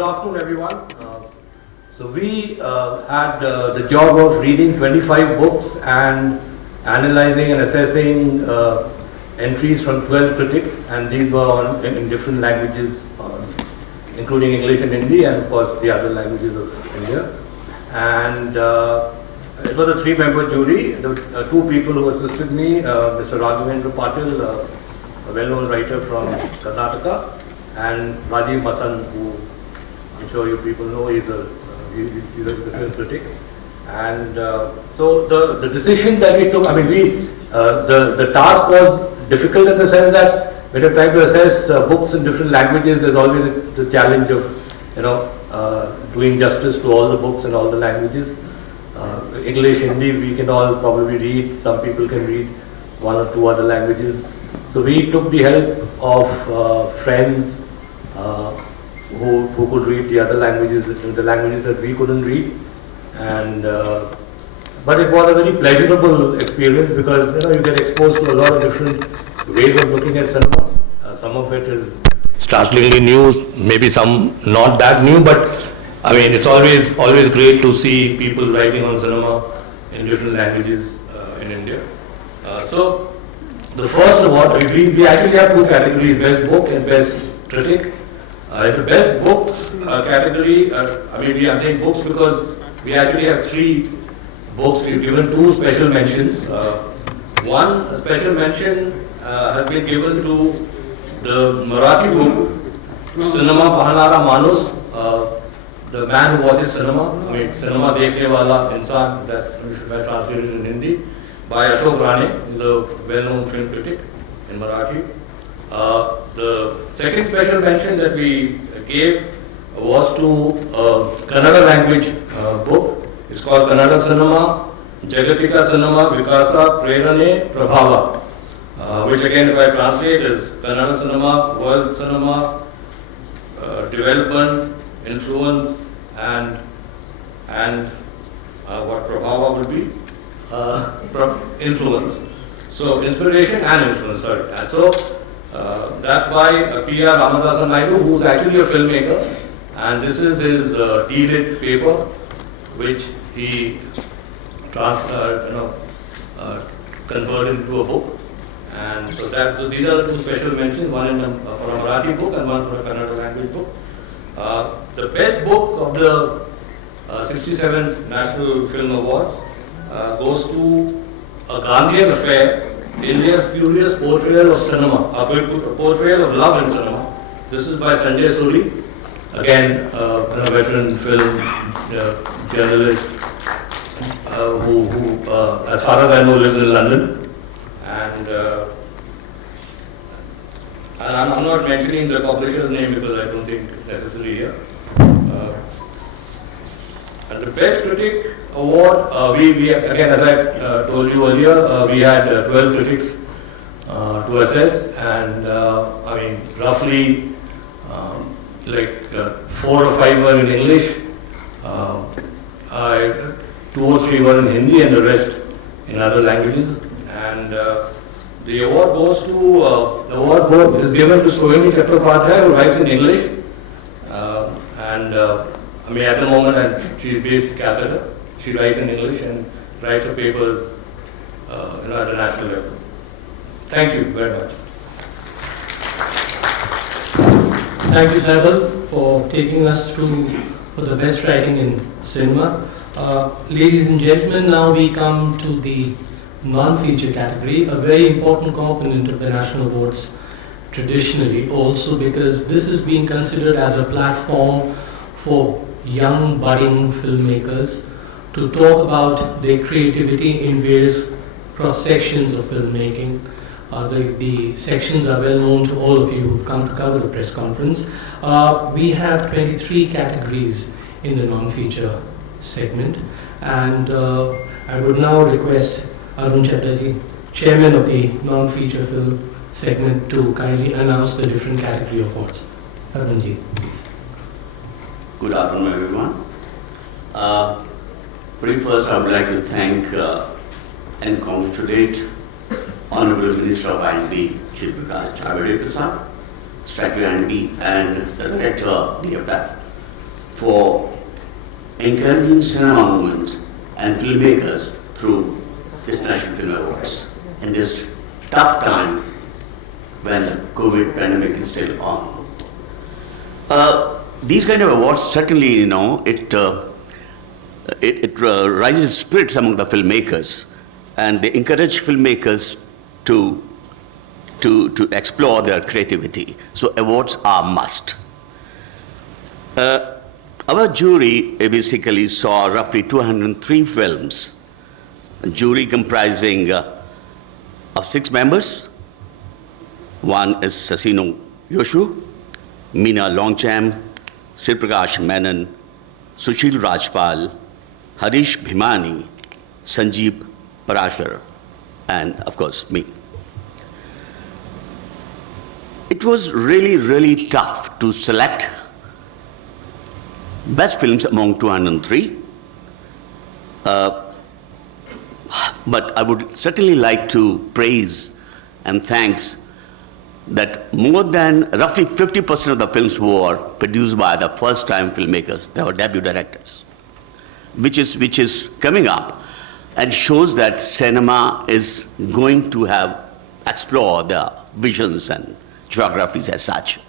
good afternoon, everyone. We had the job of reading 25 books and analyzing and assessing entries from 12 critics, and these were in different languages, including English and Hindi, and of course the other languages of India. And it was a 3-member jury. The two people who assisted me, Mr. Raghavendra Patil, a well-known writer from Karnataka, and Rajiv Masan, who I'm sure you people know, he's a film critic. And so the decision that we took, I mean, the task was difficult in the sense that when you're trying to assess books in different languages, there's always the challenge of, doing justice to all the books in all the languages. English, Hindi, we can all probably read. Some people can read 1 or 2 other languages. So we took the help of friends who could read the other languages, the languages that we couldn't read. And but it was a very pleasurable experience because you get exposed to a lot of different ways of looking at cinema. Some of it is startlingly new, maybe some not that new, but I mean it's always great to see people writing on cinema in different languages in India. So the first award, we actually have 2 categories: best book and best critic. In the best books category, I'm saying books because we actually have 3 books. We've given 2 special mentions. One special mention has been given to the Marathi book, Cinema Pahanara Manus, the man who watches cinema. I mean, cinema dekhne wala insan, that's translated in Hindi, by Ashok Rane, who's a well-known film critic in Marathi. The second special mention that we gave was to a Kannada language book. It's called Kannada Cinema, Jagatika Cinema, Vikasa, Prerane, Prabhava, which again, if I translate, is Kannada Cinema, World Cinema, Development, Influence, and what Prabhava would be? Influence. So, inspiration and influence, sorry. And so, that's by P.R. Ramadasan Naidu, who's actually a filmmaker, and this is his D-Lit paper, which he converted into a book. And so these are the 2 special mentions, one for a Marathi book and one for a Kannada language book. The best book of the 67th National Film Awards goes to A Gandhian Affair, India's Curious Portrayal of Cinema, a portrayal of love in cinema. This is by Sanjay Suri, again a veteran film journalist who as far as I know, lives in London. And I'm not mentioning the publisher's name because I don't think it's necessary here. And the Best Critic Award, we again, as I told you earlier, we had 12 critics to assess, and roughly 4 or 5 were in English, 2 or 3 were in Hindi, and the rest in other languages. And the award is given to Sohini Chattopadhyay, who writes in English, at the moment, she's based in Calcutta. She writes in English and writes her papers at the national level. Thank you very much. Thank you, Saibal, for taking us through for the best writing in cinema. Ladies and gentlemen, now we come to the non-feature category, a very important component of the National Awards traditionally, also because this is being considered as a platform for young budding filmmakers to talk about their creativity in various cross-sections of filmmaking. The sections are well known to all of you who've come to cover the press conference. We have 23 categories in the non-feature segment, and I would now request Arun Chatterjee, Chairman of the non-feature film segment, to kindly announce the different category awards. Arunji, please. Good afternoon, everyone. Very first, I would like to thank and congratulate Honorable Minister of INB, Shri Prakash Javadekar Prasad, Secretary INB, and the Director DFF for encouraging cinema movement and filmmakers through this National Film Awards in this tough time when the COVID pandemic is still on. These kind of awards certainly, it rises spirits among the filmmakers, and they encourage filmmakers to explore their creativity. So awards are must. Our jury basically saw roughly 203 films. A jury comprising of 6 members. One is Sasino Yoshu, Meena Longcham, Sriprakash Menon, Sushil Rajpal, Harish Bhimani, Sanjeev Parashar, and of course me. It was really, really tough to select best films among 203. But I would certainly like to praise and thanks that more than roughly 50% of the films were produced by the first-time filmmakers. They were debut directors, which is coming up and shows that cinema is going to explore the visions and geographies as such.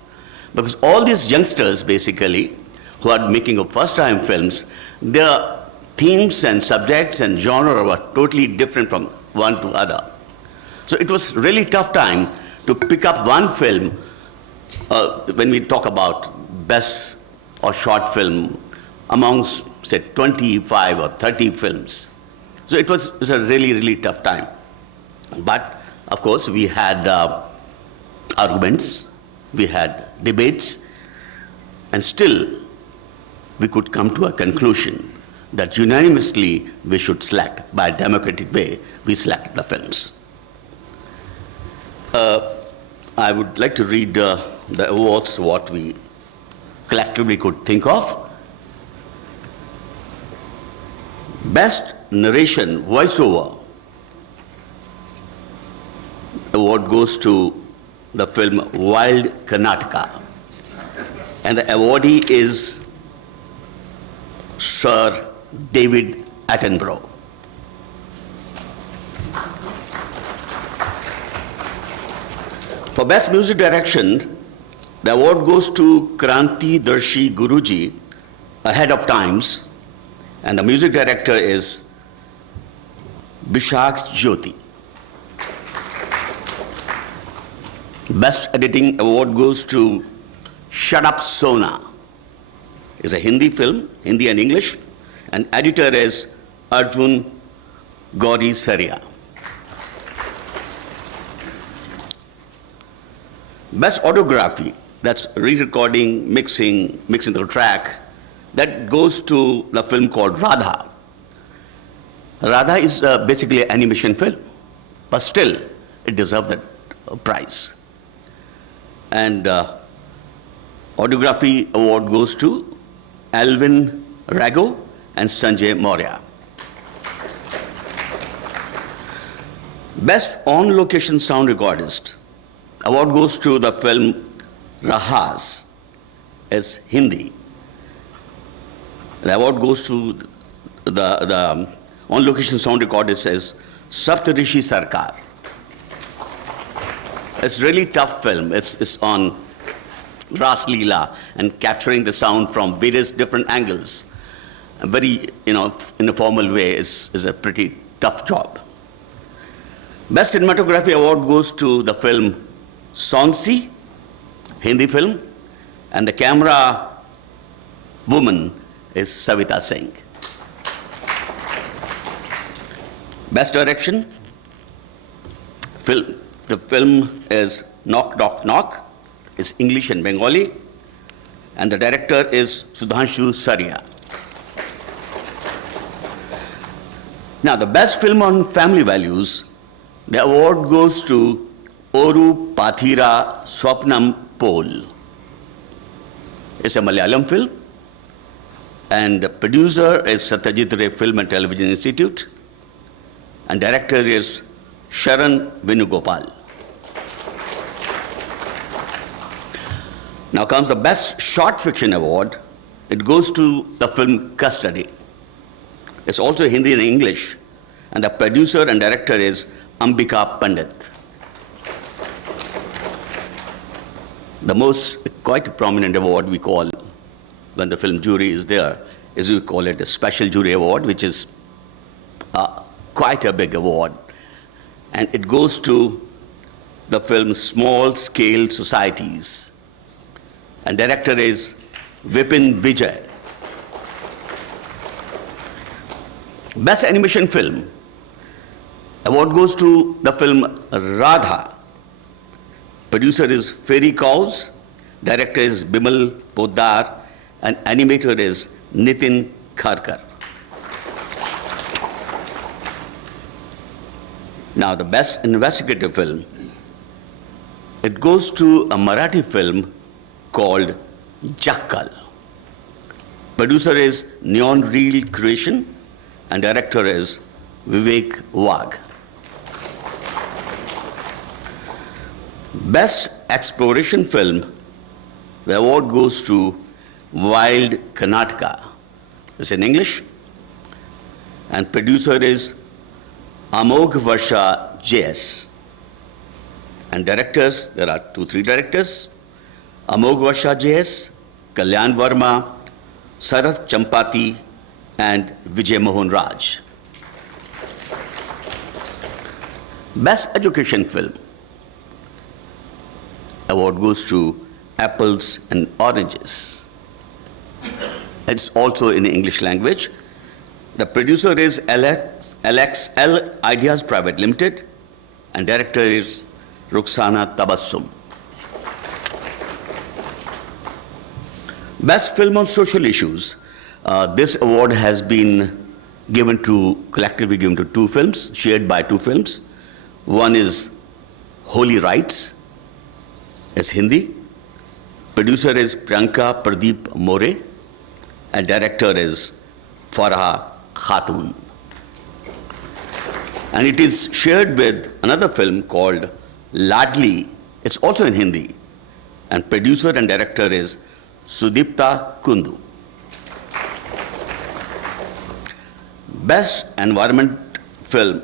Because all these youngsters basically who are making of first-time films, their themes and subjects and genre were totally different from one to other. So it was really tough time to pick up one film when we talk about best or short film amongst, say, 25 or 30 films. So it was a really, really tough time. But of course, we had arguments, we had debates, and still we could come to a conclusion that unanimously we should select, by a democratic way, we selected the films. I would like to read the awards, what we collectively could think of. Best Narration Voiceover award goes to the film Wild Karnataka. And the awardee is Sir David Attenborough. For Best Music Direction, the award goes to Kranti Darshi Guruji, Ahead of Times, and the music director is Bishak Jyoti. Best Editing Award goes to Shut Up Sona. It's a Hindi film, Hindi and English, and editor is Arjun Gauri Saria. Best Audiography, that's re-recording, mixing the track, that goes to the film called Radha. Radha is basically an animation film, but still it deserves that prize. And Audiography Award goes to Alvin Rago and Sanjay Maurya. Best On-Location Sound Recordist award goes to the film Rahas, as Hindi. The award goes to the on-location sound recordist as Saptarishi Sarkar. It's really tough film. It's on Ras Leela and capturing the sound from various different angles. Very, in a formal way, is a pretty tough job. Best Cinematography Award goes to the film Sonsi, Hindi film, and the camera woman is Savita Singh. Best Direction, the film is Knock Knock Knock, it's English and Bengali, and the director is Sudhanshu Saria. Now, the best film on family values, the award goes to Oru Pathira Swapnam Pol. It's a Malayalam film, and the producer is Satyajit Ray Film and Television Institute, and director is Sharan Venugopal. Now comes the Best Short Fiction Award. it goes to the film Custody. It's also Hindi and English, and the producer and director is Ambika Pandit. The most quite prominent award we call when the film jury is there is we call it a special jury award, which is quite a big award, and it goes to the film Small Scale Societies, and director is Vipin Vijay. Best animation film award goes to the film Radha. Producer is Fairy Cows, director is Bimal Poddar, and animator is Nitin Kharkar. Now, the best investigative film, it goes to a Marathi film called Jackal. Producer is Neon Reel Creation, and director is Vivek Wagh. Best exploration film, the award goes to Wild Karnataka. It's in English, and producer is Amogh Varsha JS. And directors, there are 2-3 directors, Amogh Varsha JS, Kalyan Verma, Sarath Champati, and Vijay Mohan Raj. Best education film award goes to Apples and Oranges. It's also in English language. The producer is LXL Ideas Private Limited, and director is Ruxana Tabassum. Best film on social issues. This award has been collectively given to 2 films, shared by 2 films. One is Holy Rights, it's Hindi. Producer is Priyanka Pradeep More, and director is Farah Khatun. And it is shared with another film called Ladli, it's also in Hindi, and producer and director is Sudipta Kundu. Best environment film,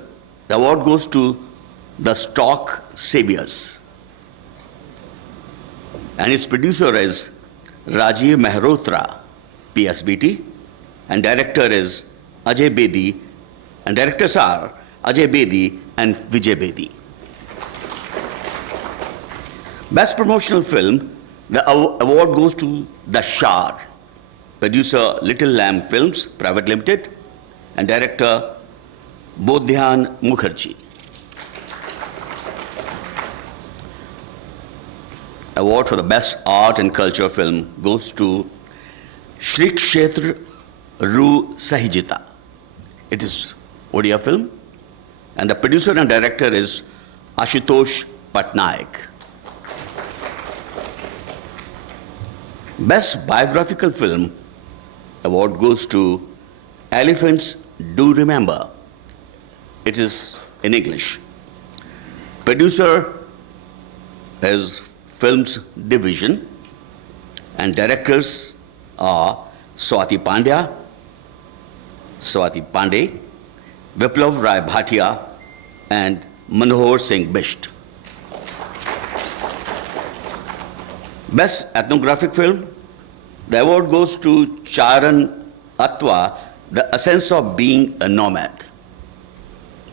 the award goes to The Stock Saviors, and its producer is Rajiv Mehrotra, PSBT, and director is Ajay Bedi, and directors are Ajay Bedi and Vijay Bedi. Best promotional film, the award goes to The Shar, producer Little Lamb Films Private Limited, and director Bodhyan Mukherjee. Award for the best art and culture film goes to Shri Kshetra Ru Sahijita. It is Odia film, and the producer and director is Ashutosh Patnaik. Best biographical film award goes to Elephants Do Remember. It is in English. Producer is Films Division, and directors are Swati Pandey, Viplav Rai Bhatia, and Manohar Singh Bisht. Best ethnographic film, the award goes to Charan Atwa, The Essence of Being a Nomad.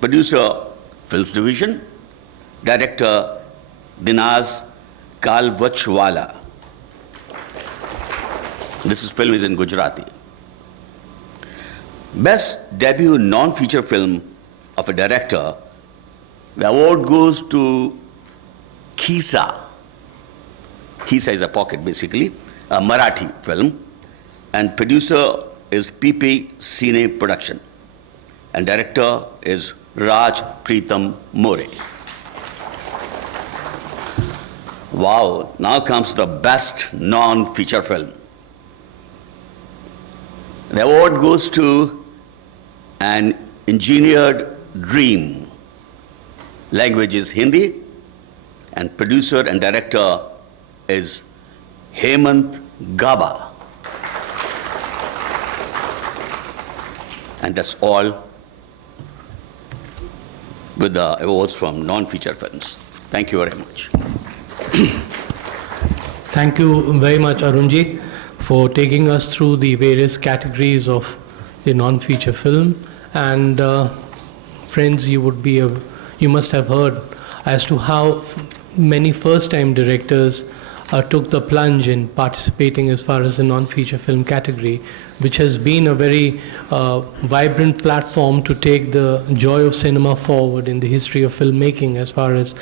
Producer, Films Division, director Dinaz Kalvachwala. This film is in Gujarati. Best debut non-feature film of a director, the award goes to Khisa. Khisa is a pocket basically, a Marathi film, and producer is PP Cine Production, and director is Raj Preetam More. Wow, now comes the best non-feature film. The award goes to An Engineered Dream. Language is Hindi, and producer and director is Hemant Gaba. And that's all with the awards from non-feature films. Thank you very much. Thank you very much, Arunji, for taking us through the various categories of the non-feature film. And friends, you must have heard as to how many first-time directors took the plunge in participating as far as the non-feature film category, which has been a very vibrant platform to take the joy of cinema forward in the history of filmmaking as far as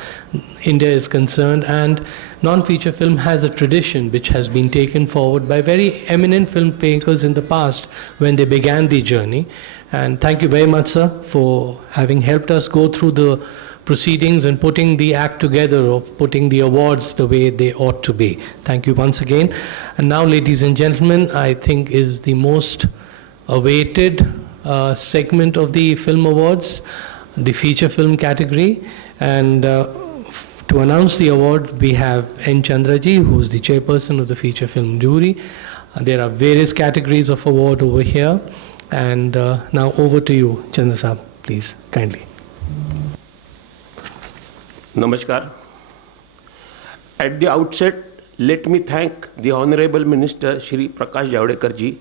India is concerned. And non-feature film has a tradition which has been taken forward by very eminent filmmakers in the past when they began the journey. And thank you very much, sir, for having helped us go through the proceedings and putting the act together of putting the awards the way they ought to be. Thank you once again. And now, ladies and gentlemen, I think is the most awaited segment of the film awards, the feature film category. And to announce the award, we have N. Chandraji, who is the chairperson of the feature film jury. There are various categories of award over here. And now over to you, Chandra Saab, please, kindly. Namaskar. At the outset, let me thank the Honorable Minister Shri Prakash Javadekar ji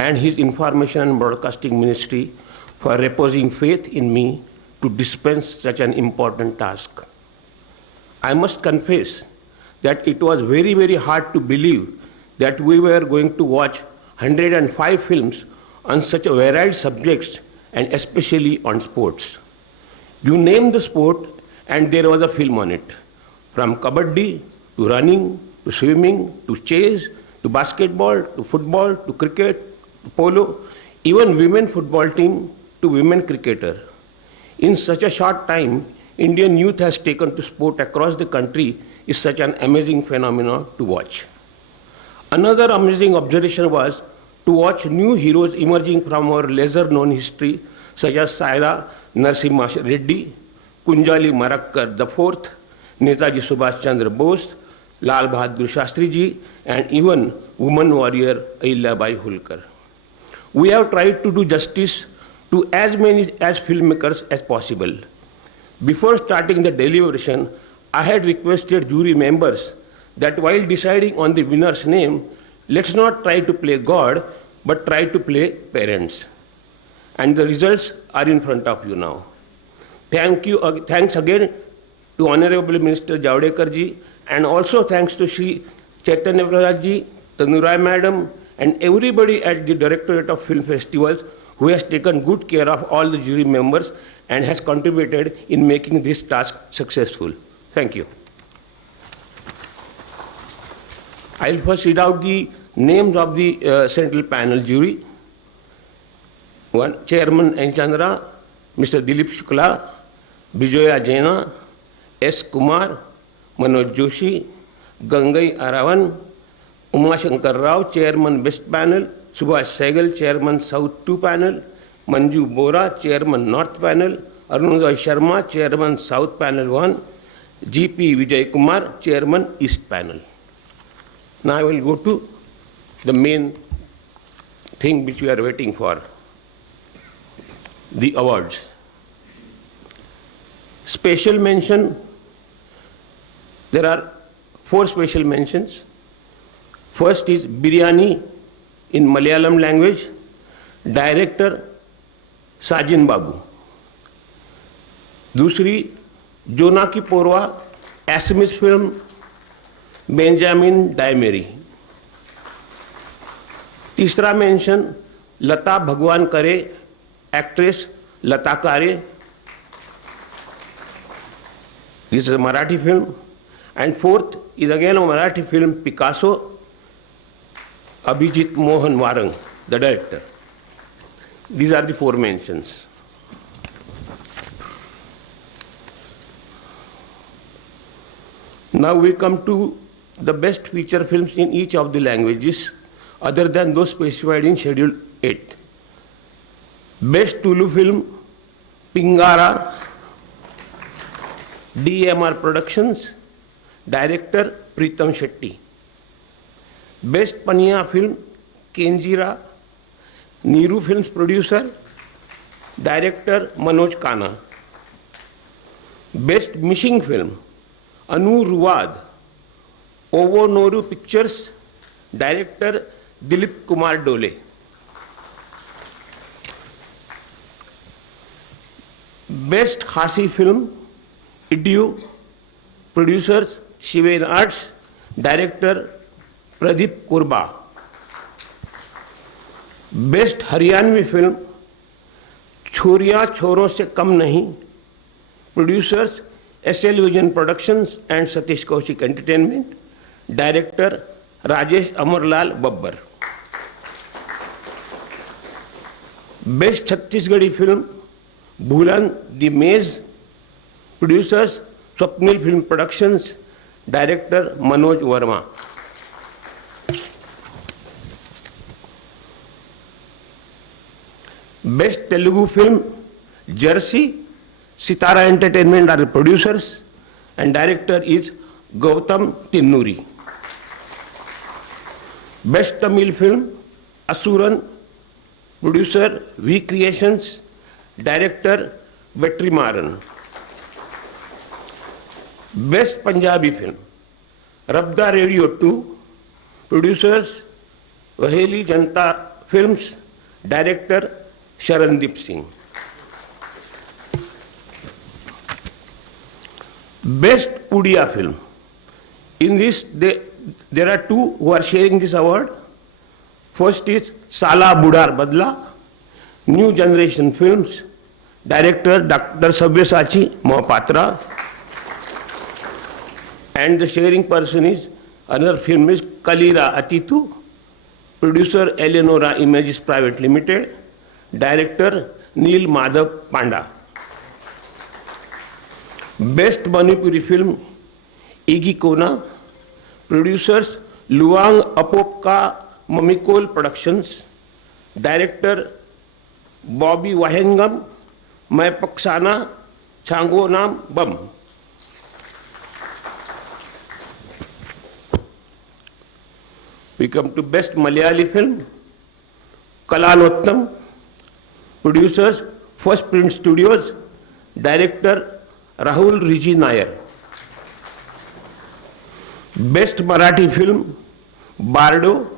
and his Information and Broadcasting Ministry for reposing faith in me to dispense such an important task. I must confess that it was very, very hard to believe that we were going to watch 105 films on such a varied subjects and especially on sports. You name the sport and there was a film on it. From kabaddi to running to swimming to chess to basketball to football to cricket to polo, even women football team to women cricketer. In such a short time, Indian youth has taken to sport across the country is such an amazing phenomenon to watch. Another amazing observation was to watch new heroes emerging from our lesser known history such as Saira Narasimha Reddy, Kunjali Marakkar IV, Netaji Subhash Chandra Bose, Lal Bahadur Shastri ji, and even woman warrior Ahilyabai Holkar. We have tried to do justice to as many as filmmakers as possible. Before starting the deliberation, I had requested jury members that while deciding on the winner's name, let's not try to play God, but try to play parents. And the results are in front of you now. Thanks again to Honorable Minister Javadekar ji, and also thanks to Shri Chaitanya Prasad ji, Tanurai Madam, and everybody at the Directorate of Film Festivals who has taken good care of all the jury members and has contributed in making this task successful. Thank you. I'll first read out the names of the Central Panel jury. One, Chairman N. Chandra, Mr. Dilip Shukla, Bijoya Jaina, S. Kumar, Manoj Joshi, Gangai Aravan, Uma Shankar Rao, Chairman West Panel, Subhash Sehgal, Chairman South 2 Panel, Manju Bora, Chairman North Panel, Arunodaya Sharma, Chairman South Panel 1, G.P. Vijay Kumar, Chairman East Panel. Now I will go to the main thing which we are waiting for, the awards. Special mention, there are 4 special mentions. First is Biryani in Malayalam language, director Sajin Babu. दूसरी जोना की पोरवा SMS film Benjamin डायमेरी. तीसरा mention लता भगवान करे, actress लता कारे. This is a Marathi film. And fourth is again a Marathi film, Picasso, Abhijit Mohan Warang, the director. These are the 4 mentions. Now we come to the best feature films in each of the languages other than those specified in Schedule 8. Best Tulu film, Pingara, DMR Productions, director Pritam Shetty. Best Paniya film, Kenjira, Neeru Films producer, Director Manoj Khanna. Best Missing Film, Anu Ruwad, Ovo Noru Pictures, Director Dilip Kumar Dole. Best Hasi Film, Idiyu, Producers Shivain Arts, Director Pradeep Kurba. Best Haryanvi Film, Chhuriyan Chhoron Se Kam Nahi, Producers SL Vision Productions and Satish Kaushik Entertainment, Director Rajesh Amarlal Babbar. Best Chhattisgarhi Film, Bhulan The Maze, Producers Swapnil Film Productions, Director Manoj Verma. Best Telugu Film, Jersey, Sitara Entertainment are the producers and director is Gautam Tinnuri. Best Tamil Film, Asuran, producer V Creations, director Vetrimaran. Best Punjabi Film, Rabda Radio 2, producers Vaheli Janta Films, director Sharandeep Singh. Best Udiya Film. In this, there are two who are sharing this award. First is Sala Budar Badla, New Generation Films, director Dr. Sabyasachi Mohapatra, and the sharing person is another film is Kalira Atitu, producer Eleonora Images Private Limited, director Neil Madhav Panda. Best Manipuri Film, Igi Kona, producers Luang Apopka Mamikol Productions, director Bobby Wahengam, Mai Paksana, Chango Nam Bam. We come to Best Malayali Film, Kalanottam, producers First Print Studios, director Rahul Riji Nair. Best Marathi Film, Bardo,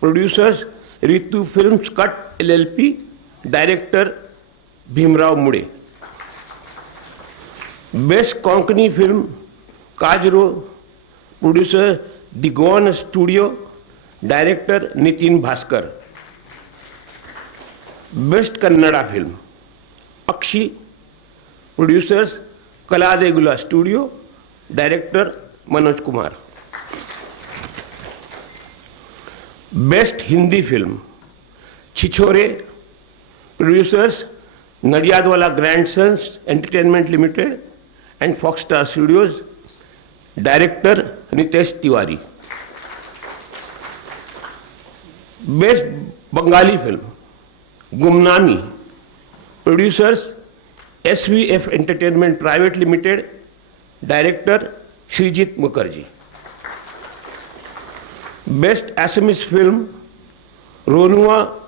producers Ritu Films Cut LLP, director Bhimrao Mude. Best Konkani Film, Kajro, producer Digon Studio, director Nitin Bhaskar. Best Kannada Film, Akshi, producers Kala Degula Studio, director Manoj Kumar. Best Hindi Film, Chichore, producers Nadiadwala Grandsons Entertainment Limited and Foxstar Studios, director Nitesh Tiwari. Best Bengali Film, Gumnami, producers SVF Entertainment Private Limited, director Srijit Mukherjee. Best Assamese Film, Ronua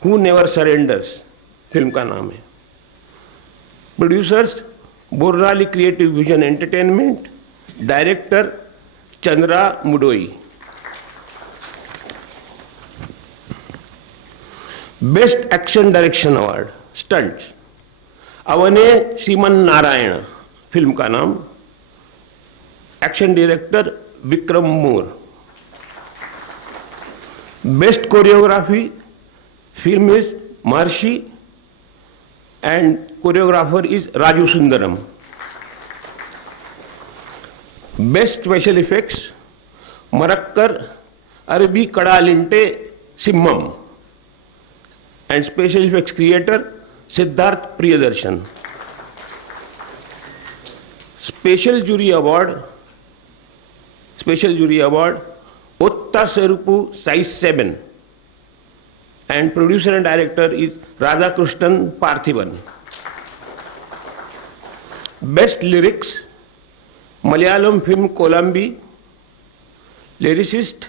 Who Never Surrenders, film का नाम है. Producers Borrali Creative Vision Entertainment, director Chandra Mudoi. Best Action Direction Award, Stunts, Avane Shriman Narayan, film का नाम, action director Vikram Mor. Best choreography film is Maharshi and choreographer is Raju Sundaram. Best special effects Marakkar Arabikadalinte Simham and special effects creator Siddharth Priyadarshan. Special jury award Otta Serupu Size 7 and producer and director is Radhakrishnan Parthiban. Best Lyrics, Malayalam film Kolambi, lyricist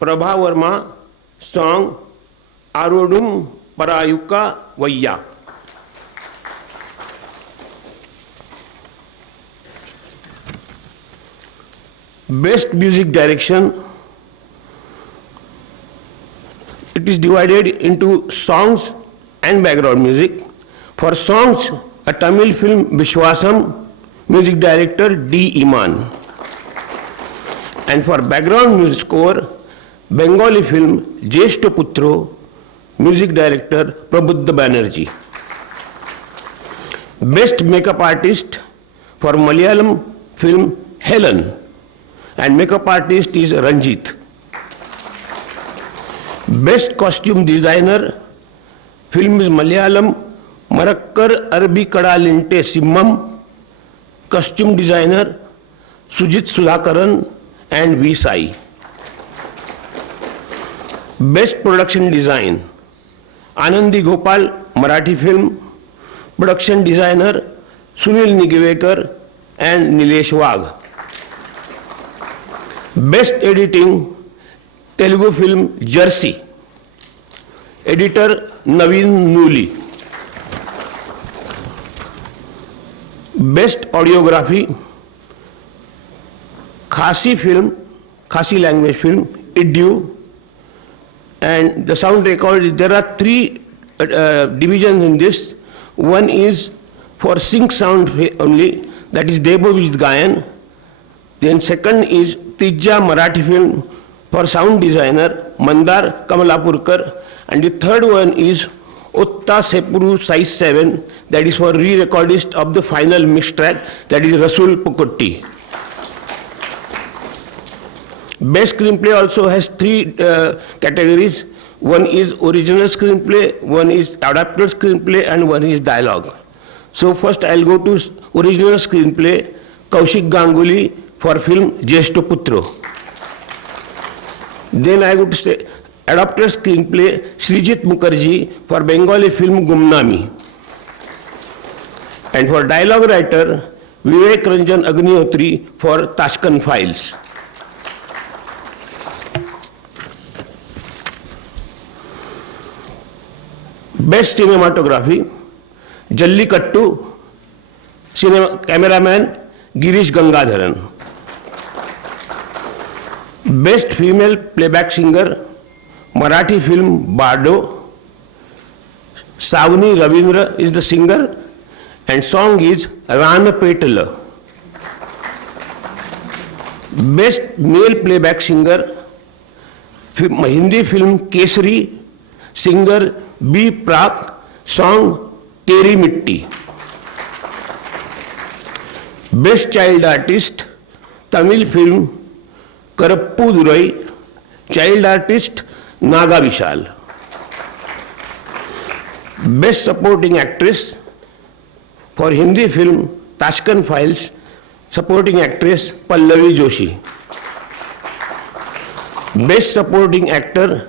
Prabha Verma, song Arodum Parayuka Vayya. Best music direction. It is divided into songs and background music. For songs, a Tamil film Vishwasam, music director D. Iman. And for background music score, Bengali film Jeshto Putro, music director Prabhuddha Banerjee. Best makeup artist for Malayalam film Helen, and makeup artist is Ranjit. Best costume designer film is Malayalam Marakkar Arbi Kadalinte Simmam, costume designer Sujit Sudhakaran and V. Sai. Best production design Anandi Gopal, Marathi film, production designer Sunil Nigvekar and Nilesh Wagh. Best editing Telugu film Jersey, editor Naveen Nuli. Best audiography Khasi film, Khasi language film Iddu, and the sound record, there are three divisions in this. One is for sync sound only, that is Debo with Gayan. Then second is Tijja Marathi film for sound designer Mandar Kamalapurkar, and the third one is Utta Sepuru Size 7, that is for re-recordist of the final mix track, that is Rasul Pukotti. Best screenplay also has three categories. One is original screenplay, one is adapted screenplay, and one is dialogue. So first I'll go to original screenplay, Kaushik Ganguly for film Jeshto Putro. Then I go to say adapted screenplay, Srijit Mukherjee for Bengali film Gumnami. And for dialogue writer, Vivek Ranjan Agnihotri for Tashkent Files. Best cinematography, Jallikattu, cameraman Girish Gangadharan. Best female playback singer, Marathi film Bardo, Savni Ravindra is the singer, and song is Rana Petala. Best male playback singer, Hindi film Kesari, singer B. Prak, song Teri Mitti. Best child artist, Tamil film Karappu Durai, child artist Naga Vishal. Best supporting actress for Hindi film Tashkent Files, supporting actress Pallavi Joshi. Best supporting actor,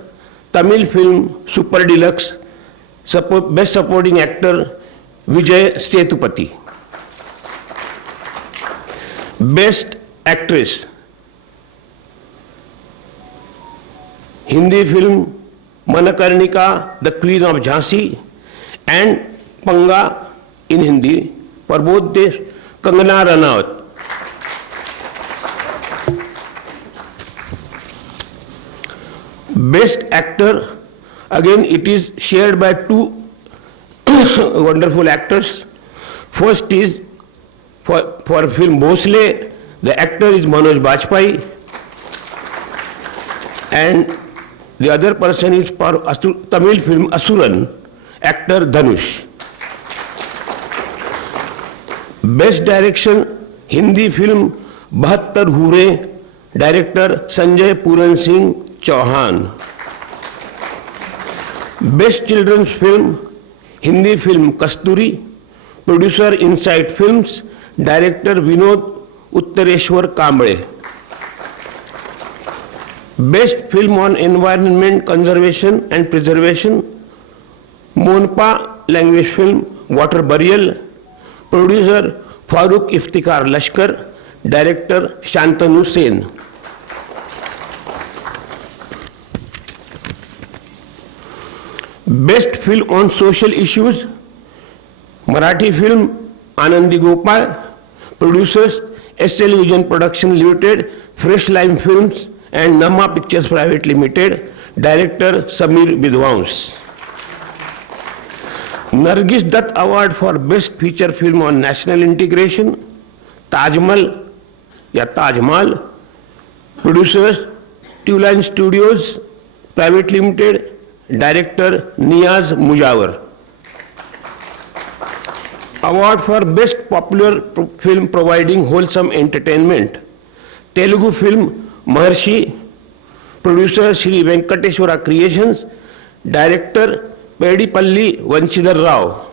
Tamil film Super Deluxe, best supporting actor Vijay Sethupathi. Best actress, Hindi film Manakarnika, the Queen of Jhansi, and Panga in Hindi, for both this Kangana Ranaut. Best actor, again it is shared by two wonderful actors. First is for film Bhosle, the actor is Manoj Bajpayee, and the other person is for Tamil film Asuran, actor Dhanush. Best direction, Hindi film Bahattar Hure, director Sanjay Puran Singh Chauhan. Best children's film, Hindi film Kasturi, producer Insight Films, director Vinod Uttareshwar Kamble. Best film on environment conservation and preservation, Monpa language film Water Burial, producer Farooq Iftikhar Lashkar, director Shantanu Sen. Best film on social issues, Marathi film Anandi Gopal, producers SL Vision Production Limited, Fresh Lime Films and Nama Pictures Private Limited, Director Samir Bidwans. Nargis Dutt Award for Best Feature Film on National Integration, Taj Mahal, producers, Two Line Studios, Private Limited, Director Niaz Mujawar. Award for Best Popular Film Providing Wholesome Entertainment, Telugu film Maharshi, producer Shri Venkateshwara Creations, Director Pedipalli Vanchidhar Rao.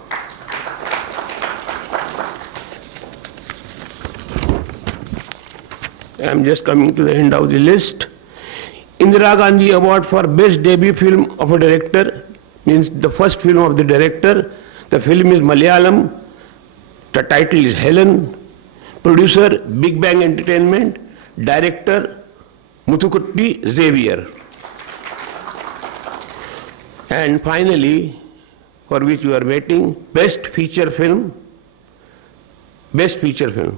I am just coming to the end of the list. Indira Gandhi Award for Best Debut Film of a Director, means the first film of the director. The film is Malayalam. The title is Helen. Producer Big Bang Entertainment. Director Muthukutti Xavier. And finally, for which you are waiting, Best Feature Film. Best Feature Film.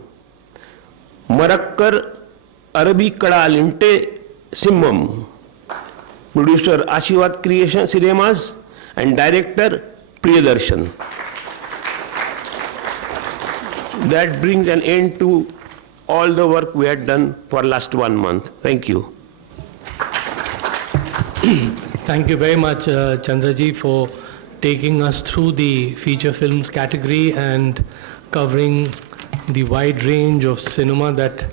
Marakkar Arabi Kadalinte Simmam. Producer Ashivat Creation Cinemas and Director Priyadarshan. That brings an end to all the work we had done for last 1 month. Thank you. Thank you very much, Chandraji, for taking us through the feature films category and covering the wide range of cinema that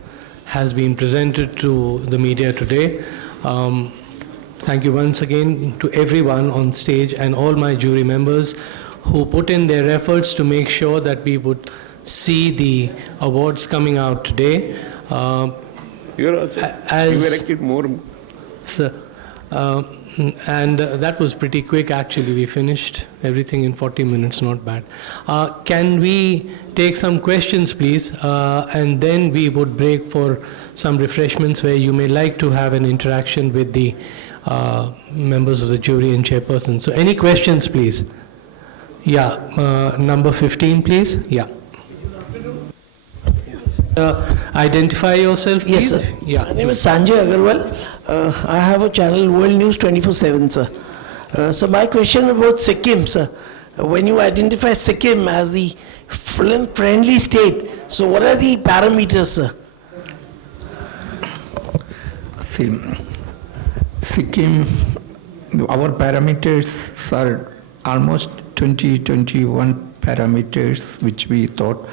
has been presented to the media today. Thank you once again to everyone on stage and all my jury members who put in their efforts to make sure that we would see the awards coming out today. You were actually more. Sir, and that was pretty quick actually. We finished everything in 40 minutes, not bad. Can we take some questions please, and then we would break for some refreshments where you may like to have an interaction with the members of the jury and chairperson. So any questions please? Yeah, number 15 please. Yeah. Identify yourself, please. Yes, sir. Yeah. My name is Sanjay Agarwal. I have a channel, World News 24/7, sir. So my question about Sikkim, sir. When you identify Sikkim as the film-friendly state, so what are the parameters, sir? See, Sikkim, our parameters are almost 21 parameters, which we thought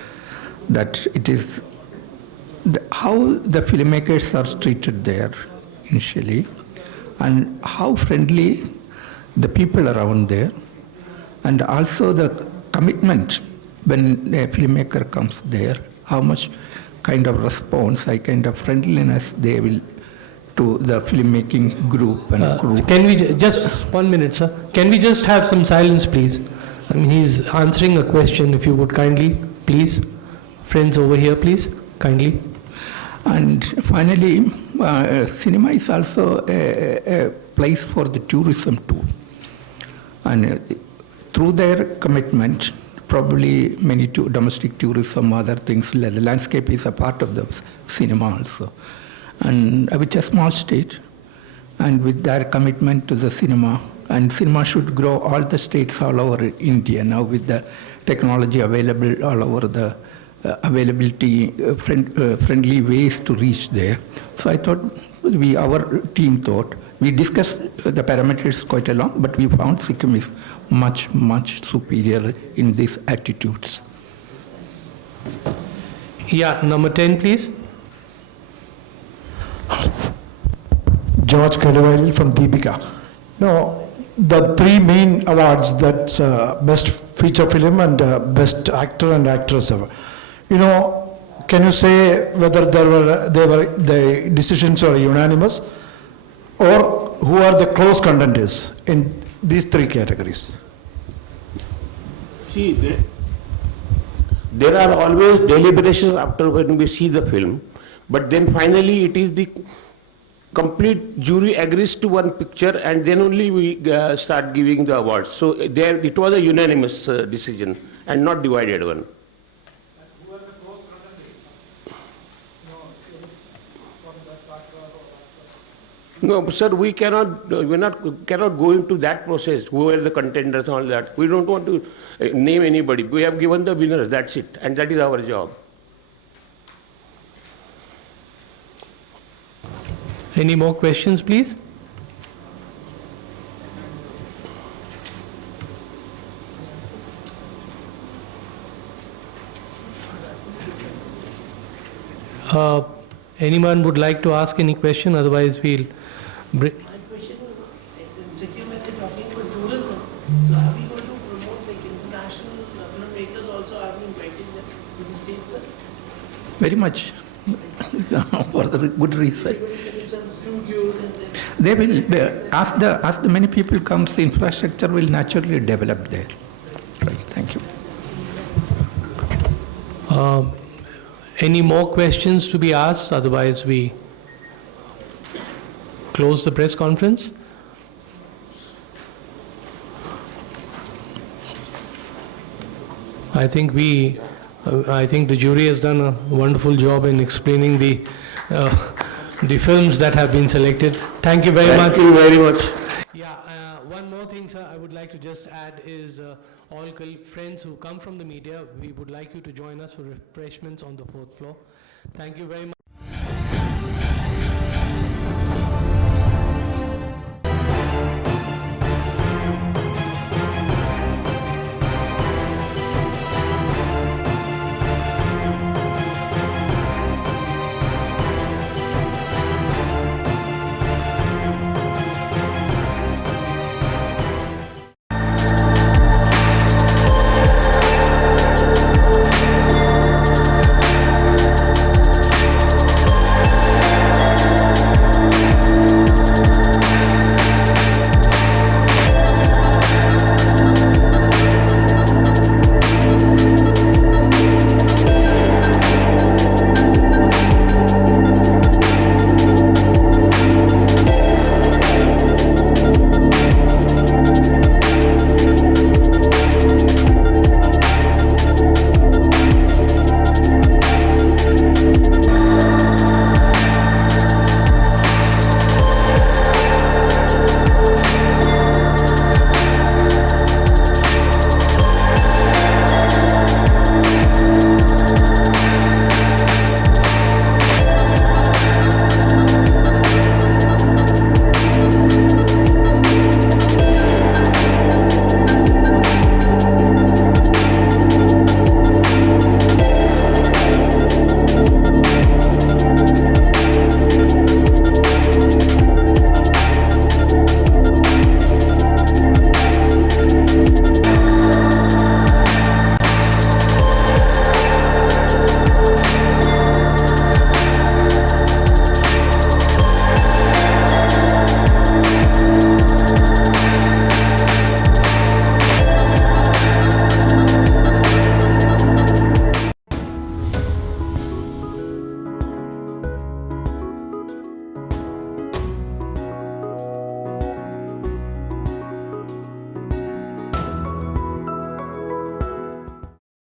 that it is how the filmmakers are treated there initially, and how friendly the people around there, and also the commitment when a filmmaker comes there, how much kind of response, kind of friendliness they will to the filmmaking group and crew. Can we just 1 minute, sir? Can we just have some silence, please? I mean, he's answering a question. If you would kindly, please, friends over here, please, kindly. And finally, cinema is also a place for the tourism too. And through their commitment, probably many domestic tourism, other things, the landscape is a part of the cinema also. And with a small state, and with their commitment to the cinema, and cinema should grow all the states all over India now with the technology available all over the availability, friendly ways to reach there. So I thought, our team thought, we discussed the parameters quite a lot, but we found Sikkim is much, much superior in these attitudes. Yeah, number 10, please. George Kaliwal from Deepika. Now, the three main awards, that's Best Feature Film and Best Actor and Actress. Can you say whether the decisions were unanimous, or who are the close contenders in these three categories? See, there are always deliberations after when we see the film, but then finally it is the complete jury agrees to one picture, and then only we start giving the awards. So there, it was a unanimous decision and not divided one. No, sir, we cannot go into that process, who are the contenders and all that. We don't want to name anybody. We have given the winners, that's it, and that is our job. Any more questions, please? Anyone would like to ask any question? Otherwise, we'll. My question was, in Sikkim, when they're talking about tourism, so are we going to promote like international filmmakers also? Are we inviting them to the States, sir? Very much for the good reason. Everybody sets up studios and then... They will, as the many people comes, the infrastructure will naturally develop there. Right, thank you. Any more questions to be asked? Otherwise, we close the press conference. I think the jury has done a wonderful job in explaining the films that have been selected. Thank you very much. Thank you very much. Yeah, one more thing, sir, I would like to just add is all friends who come from the media, we would like you to join us for refreshments on the 4th floor. Thank you very much.